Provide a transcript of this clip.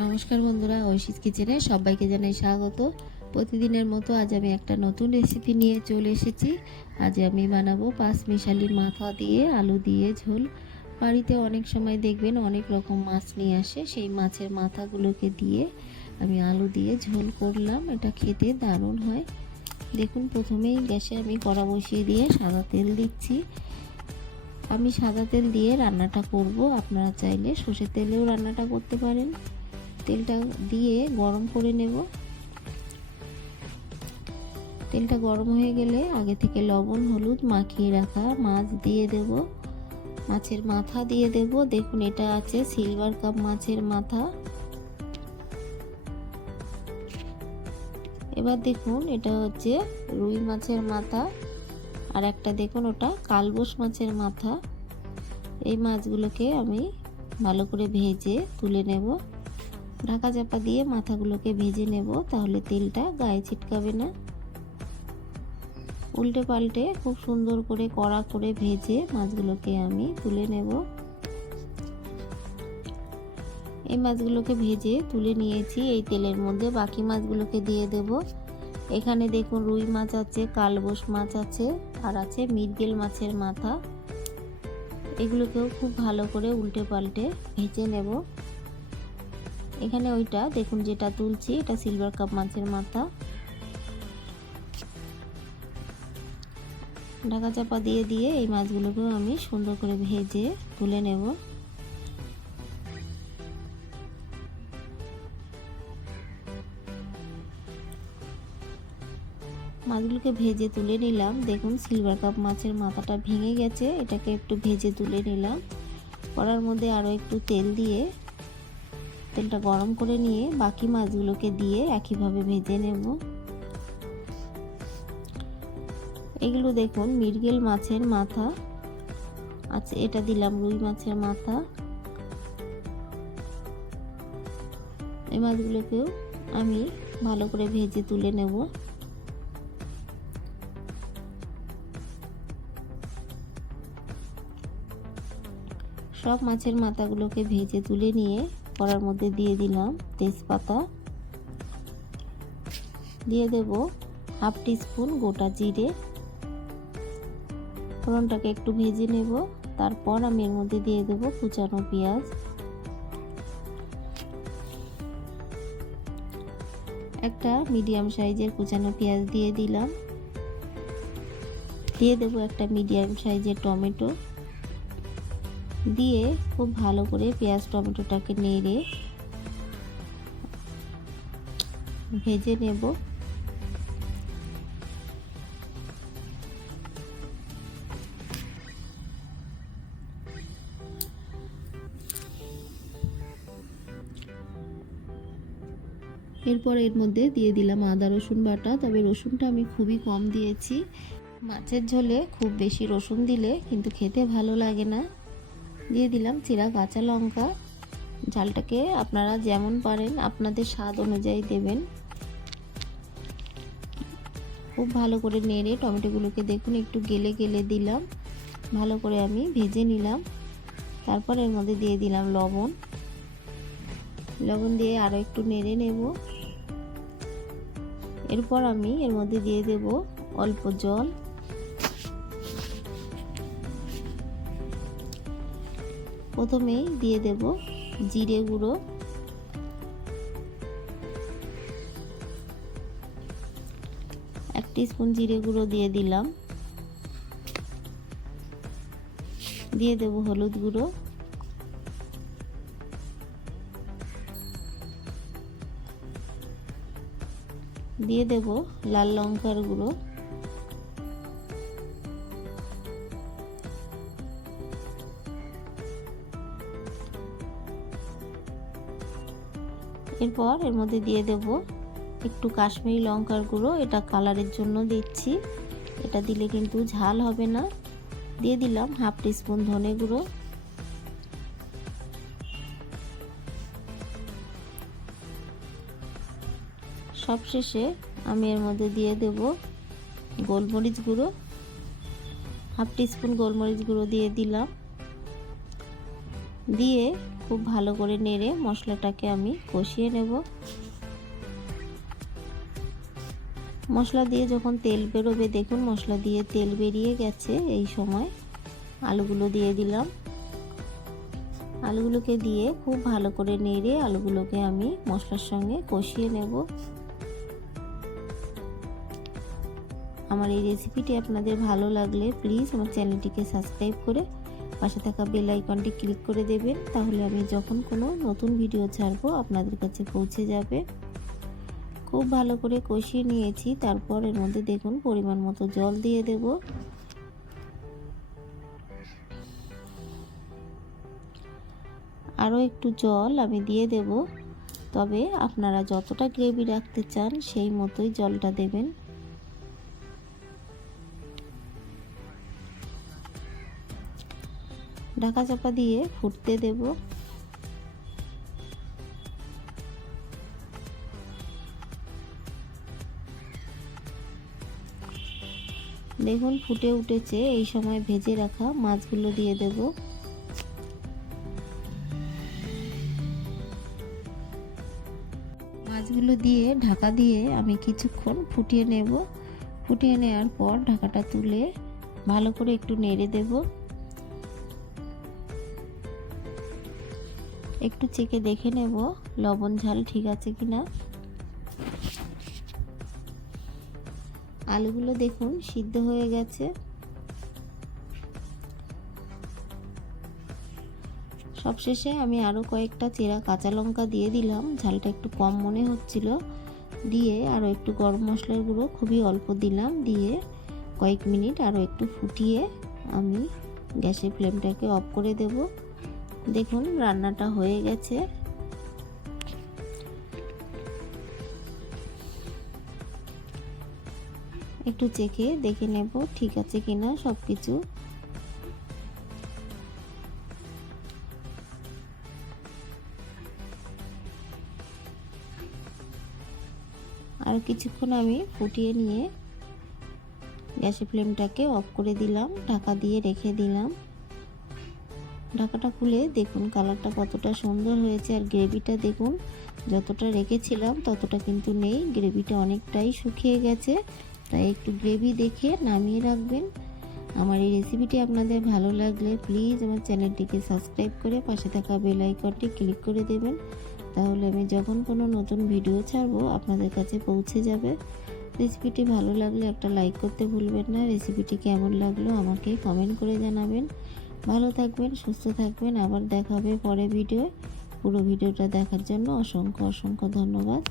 নমস্কার বন্ধুরা ঐশিস কিচেনে সবাইকে জানাই স্বাগত। প্রতিদিনের মতো আজ আমি একটা নতুন রেসিপি নিয়ে চলে এসেছি। আজ আমি বানাবো পাঁচ মিশালি মাথা দিয়ে আলু দিয়ে ঝোল। বাড়িতে অনেক সময় দেখবেন অনেক রকম মাছ নিয়ে আসে, সেই মাছের মাথাগুলোকে দিয়ে আমি আলু দিয়ে ঝোল করলাম। এটা খেতে দারুণ হয়। দেখুন, প্রথমেই গ্যাসে আমি কড়া বসিয়ে দিয়ে সাদা তেল দিচ্ছি। আমি সাদা তেল দিয়ে রান্নাটা করব। আপনারা চাইলে সর্ষের তেলেও রান্নাটা করতে পারেন। তেলটা দিয়ে গরম করে নেব। তেলটা গরম হয়ে গেলে আগে থেকে লবণ, হলুদ মাখিয়ে রাখা মাছ দিয়ে দেব। মাছের মাথা দিয়ে দেব। দেখুন, এটা আছে সিলভার কাপ মাছের মাথা। এবার দেখুন, এটা হচ্ছে রুই মাছের মাথা। আর একটা দেখুন, ওটা কালবোস মাছের মাথা। এই মাছগুলোকে আমি ভালো করে ভেজে তুলে নেব। ঢাকা চাপা দিয়ে মাথাগুলোকে ভেজে নেব, তাহলে তেলটা গায়ে ছিটকাবে না। উল্টে পাল্টে খুব সুন্দর করে কড়া করে ভেজে মাছগুলোকে আমি তুলে নেব। এই মাছগুলোকে ভেজে তুলে নিয়েছি, এই তেলের মধ্যে বাকি মাছগুলোকে দিয়ে দেব। এখানে দেখুন রুই মাছ আছে, কালবোস মাছ আছে, আর আছে মিরগেল মাছের মাথা। এগুলোকেও খুব ভালো করে উল্টে পাল্টে ভেজে নেব। এখানে ওইটা, দেখুন যেটা তুলছি, এটা সিলভার কাপ মাছের মাথা। ঢাকা চাপা দিয়ে দিয়ে এই মাছগুলোকেও আমি সুন্দর করে ভেজে তুলে নেব। মাছগুলোকে ভেজে তুলে নিলাম। দেখুন সিলভার কাপ মাছের মাথাটা ভেঙে গেছে, এটাকে একটু ভেজে তুলে নিলাম। কড়ার মধ্যে আরও একটু তেল দিয়ে তেলটা গরম করে নিয়ে বাকি মাছগুলোকে দিয়ে একইভাবে ভেজে নেব। এগুলো দেখুন মিরগেল মাছের মাথা। আচ্ছা এটা দিলাম রুই মাছের মাথা। এই মাছগুলোকেও আমি ভালো করে ভেজে তুলে নেব। সব মাছের মাথাগুলোকে ভেজে তুলে নিয়ে কড়ার মধ্যে দিয়ে দিলাম তেজপাতা। দিয়ে দেব হাফ টিস্পুন গোটা জিরে। ফোড়নটাকে একটু ভেজে নেব। তারপর আমি এর মধ্যে দিয়ে দেব কুচানো পেঁয়াজ। একটা মিডিয়াম সাইজের কুচানো পেঁয়াজ দিয়ে দিলাম। দিয়ে দেব একটা মিডিয়াম সাইজের টমেটো। দিয়ে খুব ভালো করে পেঁয়াজ টমেটোটাকে নেড়ে ভেজে নেব। এরপর এর মধ্যে দিয়ে দিলাম আদা, রসুন বাটা। তবে রসুনটা আমি খুবই কম দিয়েছি। মাছের ঝোলে খুব বেশি রসুন দিলে কিন্তু খেতে ভালো লাগে না। দিয়ে দিলাম চিরা কাঁচা লঙ্কা। ঝালটাকে আপনারা যেমন পারেন আপনাদের স্বাদ অনুযায়ী দেবেন। খুব ভালো করে নেড়ে টমেটোগুলোকে দেখুন, একটু গেলে গেলে দিলাম। ভালো করে আমি ভেজে নিলাম। তারপর এর মধ্যে দিয়ে দিলাম লবণ। লবণ দিয়ে আরও একটু নেড়ে নেব। এরপর আমি এর মধ্যে দিয়ে দেব অল্প জল। প্রথমেই দিয়ে দেব জিরে গুঁড়ো। এক স্পুন জিরে গুঁড়ো দিয়ে দিলাম। দিয়ে দেব হলুদ গুঁড়ো। দিয়ে দেব লাল লঙ্কার গুঁড়ো। এরপর এর মধ্যে দিয়ে দেব একটু কাশ্মীরি লঙ্কার গুঁড়ো, এটা কালারের জন্য দিচ্ছি। এটা দিলে কিন্তু ঝাল হবে না। দিয়ে দিলাম হাফ টিস্পুন ধনে গুঁড়ো। সবশেষে আমি এর মধ্যে দিয়ে দেব গোলমরিচ গুঁড়ো। হাফ টিস্পুন গোলমরিচ গুঁড়ো দিয়ে দিলাম। দিয়ে খুব ভালো করে নেড়ে মশলাটাকে আমি কষিয়ে নেব। মশলা দিয়ে যখন তেল বেরোবে, দেখুন মশলা দিয়ে তেল বেরিয়ে গেছে এই সময়। আলুগুলো দিয়ে দিলাম। আলুগুলোকে দিয়ে খুব ভালো করে নেড়ে আলুগুলোকে আমি মশলার সঙ্গে কষিয়ে নেব। আমার এই রেসিপিটি আপনাদের ভালো লাগলে প্লিজ আমার চ্যানেলটিকে সাবস্ক্রাইব করে পাশে থাকা বেল আইকনটি ক্লিক করে দেবেন, তাহলে আমি যখন কোনো নতুন ভিডিও ছাড়বো, আপনাদের কাছে পৌঁছে যাবে। খুব ভালো করে কষিয়ে নিয়েছি, তারপর এর মধ্যে দেখুন পরিমাণ মতো জল দিয়ে দেব। আরও একটু জল আমি দিয়ে দেব, তবে আপনারা যতটা গ্রেভি রাখতে চান, সেই মতোই জলটা দেবেন। ঢাকা চাপা দিয়ে ফুটতে দেব। দেখুন, ফুটে উঠেছে। এই সময় ভেজে রাখা মাছগুলো দিয়ে দেব। মাছগুলো দিয়ে, ঢাকা দিয়ে আমি কিছুক্ষণ ফুটিয়ে নেব। ফুটিয়ে নেওয়ার পর ঢাকাটা তুলে ভালো করে একটু নেড়ে দেবো। একটু চেকে দেখে নেব, লবণ ঝাল ঠিক আছে কি না আলুগুলো দেখুন, সিদ্ধ হয়ে গেছে। সবশেষে আমি আরও কয়েকটা চেরা কাঁচা লঙ্কা দিয়ে দিলাম, ঝালটা একটু কম মনে হচ্ছিল। দিয়ে আরও একটু গরম মশলার গুঁড়ো খুবই অল্প দিলাম, দিয়ে কয়েক মিনিট আরও একটু ফুটিয়ে আমি গ্যাসের ফ্লেমটাকে অফ করে দেবো। দেখুন, রান্নাটা হয়ে গেছে। একটু চেখে দেখে নেব ঠিক আছে কিনা সব কিছু আর কিছুক্ষণ আমি ফুটিয়ে নিয়ে গ্যাসের ফ্লেমটাকে অফ করে দিলাম, ঢাকা দিয়ে রেখে দিলাম। ঢাকাটা খুলে দেখুন কালারটা কতটা সুন্দর হয়েছে আর গ্রেভিটা দেখুন, যতটা রেখেছিলাম ততটা কিন্তু নেই, গ্রেভিটা অনেকটাই শুকিয়ে গেছে। তাই একটু গ্রেভি দেখে নামিয়ে রাখবেন। আমার এই রেসিপিটি আপনাদের ভালো লাগলে প্লিজ আমার চ্যানেলটিকে সাবস্ক্রাইব করে পাশে থাকা বেল আইকনটি ক্লিক করে দেবেন। তাহলে আমি যখন কোনো নতুন ভিডিও ছাড়বো আপনাদের কাছে পৌঁছে যাবে। রেসিপিটি ভালো লাগলে একটা লাইক করতে ভুলবেন না। রেসিপিটি কেমন লাগল আমাকে কমেন্ট করে জানাবেন। ভালো থাকবেন, সুস্থ থাকবেন। আবার দেখা হবে পরে ভিডিও। পুরো ভিডিওটা দেখার জন্য অসংখ্য অসংখ্য ধন্যবাদ।